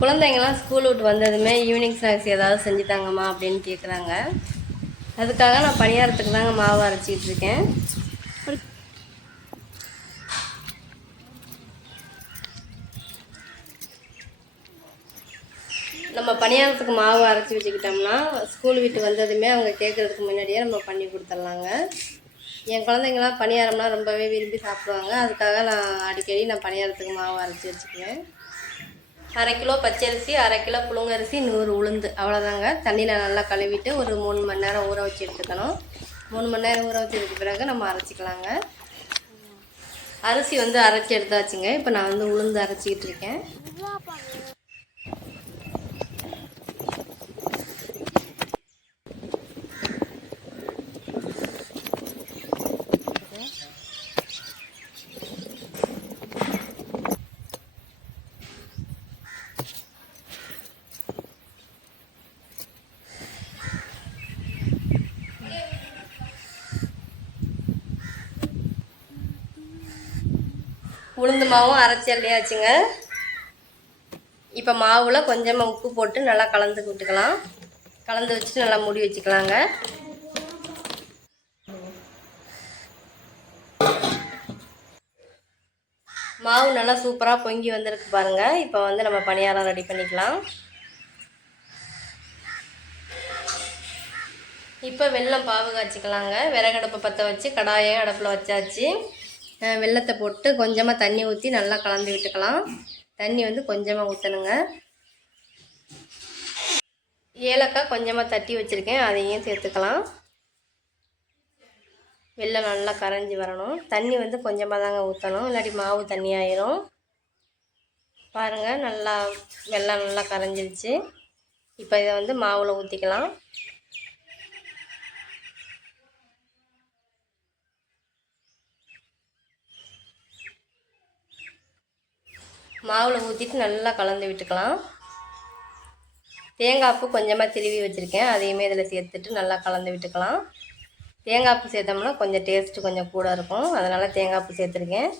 குழந்தைங்கலாம் ஸ்கூல் விட்டு வந்ததுமே ஈவினிங் ஸ்நாக்ஸ் ஏதாவது செஞ்சு தாங்கம்மா அப்படின்னு கேட்குறாங்க அதுக்காக நான் பணியாரத்துக்கு தாங்க மாவு அரைச்சிக்கிட்டு இருக்கேன். நம்ம பணியாரத்துக்கு மாவு அரைச்சி வச்சுக்கிட்டோம்னா ஸ்கூல் விட்டு வந்ததுமே அவங்க கேட்குறதுக்கு முன்னாடியே நம்ம பண்ணி கொடுத்துர்லாங்க என் குழந்தைங்களாம் பணியாரம்னா ரொம்பவே விரும்பி சாப்பிடுவாங்க. அதுக்காக நான் அடிக்கடி நான் பணியாரத்துக்கு மாவு அரைச்சி வச்சுக்குவேன். அரை கிலோ பச்சரிசி அரை கிலோ புழுங்கரிசி நூறு உளுந்து. அவ்வளோதாங்க தண்ணியில் நல்லா கழுவிட்டு ஒரு மூணு மணி நேரம் ஊற வச்சு எடுத்துக்கணும். மூணு மணி நேரம் ஊற வச்சதுக்கு பிறகு நம்ம அரைச்சிக்கலாங்க. அரிசி வந்து அரைச்சி எடுத்தாச்சுங்க. இப்போ நான் வந்து உளுந்து அரைச்சிக்கிட்டு இருக்கேன். உளுந்து மாவும் அரைச்சி அள்ளியாச்சுங்க இப்போ மாவில் கொஞ்சமாக உப்பு போட்டு நல்லா கலந்து விட்டுக்கலாம். கலந்து வச்சுட்டு நல்லா மூடி வச்சுக்கலாங்க. மாவு நல்லா சூப்பராக பொங்கி வந்திருக்கு பாருங்கள் இப்போ வந்து நம்ம பணியாரம் ரெடி பண்ணிக்கலாம். இப்போ வெள்ளம் பாவு காய்ச்சிக்கலாங்க. விறகடுப்பை பற்ற வச்சு கடாயை அடுப்பில் வச்சாச்சு. வெள்ளத்தை போட்டு கொஞ்சமாக தண்ணி ஊற்றி நல்லா கலந்து விட்டுக்கலாம். தண்ணி வந்து கொஞ்சமாக ஊற்றணுங்க ஏலக்காய் கொஞ்சமாக தட்டி வச்சுருக்கேன். அதையும் சேர்த்துக்கலாம். வெள்ளம் நல்லா கரைஞ்சி வரணும். தண்ணி வந்து கொஞ்சமாக தாங்க ஊற்றணும் இல்லாட்டி மாவு தண்ணி ஆயிரும். பாருங்கள் நல்லா வெள்ளம் நல்லா கரைஞ்சிருச்சு. இப்போ இதை வந்து மாவில் ஊற்றிக்கலாம் மாவில் ஊற்றிட்டு நல்லா கலந்து விட்டுக்கலாம். தேங்காய்ப்பு கொஞ்சமாக திருவி வச்சுருக்கேன். அதையுமே இதில் சேர்த்துட்டு நல்லா கலந்து விட்டுக்கலாம். தேங்காய்ப்பு சேர்த்தோம்னா கொஞ்சம் டேஸ்ட்டு கொஞ்சம் கூட இருக்கும். அதனால் தேங்காய்ப்பு சேர்த்துருக்கேன்.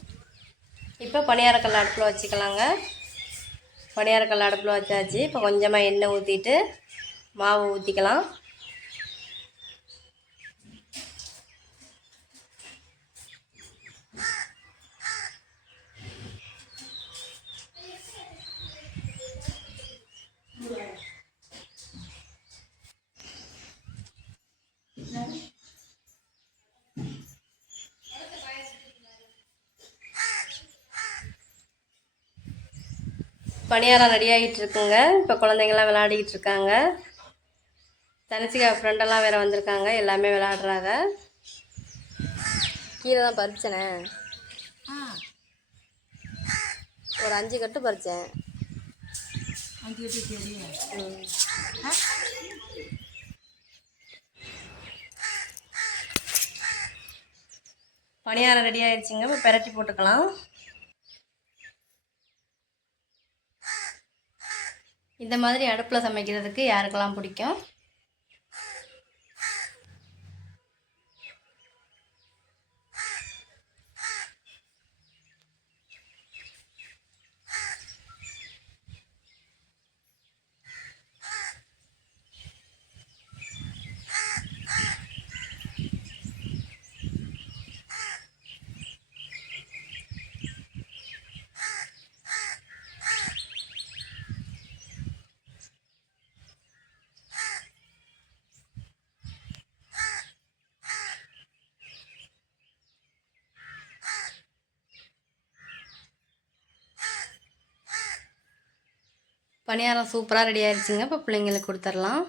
இப்போ பணியாரக்கல் அடுப்பில் வச்சுக்கலாங்க. பணியாரக்கல் அடுப்பில் வச்சாச்சு. இப்போ கொஞ்சமாக எண்ணெய் ஊற்றிட்டு மாவு ஊற்றிக்கலாம் பணியாரம் ரெடி ஆகிட்டு இருக்குங்க இப்போ குழந்தைங்கள்லாம் விளையாடிக்கிட்டு இருக்காங்க தனிச்சிக்கா ஃப்ரெண்டெல்லாம் வேறு வந்திருக்காங்க. எல்லாமே விளையாடுறாங்க. கீழே தான் பறிச்சனே ஒரு அஞ்சு கட்டு பறித்தேன் பணியாரம் ரெடி ஆயிடுச்சுங்க. இப்போ பெரட்டி போட்டுக்கலாம். இந்த மாதிரி அடுப்பில் சமைக்கிறதுக்கு யாருக்கெல்லாம் பிடிக்கும்? பணியாரம் சூப்பராக ரெடி ஆயிடுச்சுங்க இப்போ பிள்ளைங்களுக்கு கொடுத்துர்லாம்.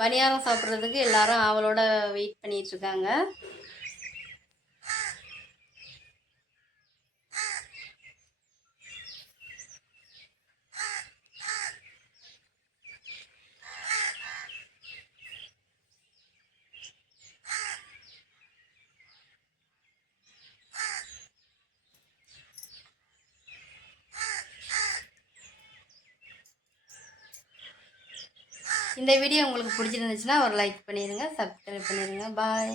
பணியாரம் சாப்பிட்றதுக்கு எல்லாரும் ஆவலோட வெயிட் பண்ணிகிட்ருக்காங்க இருக்காங்க இந்த வீடியோ உங்களுக்கு பிடிச்சிருந்துச்சுன்னா ஒரு லைக் பண்ணிடுங்க சப்ஸ்கிரைப் பண்ணிடுங்க பாய்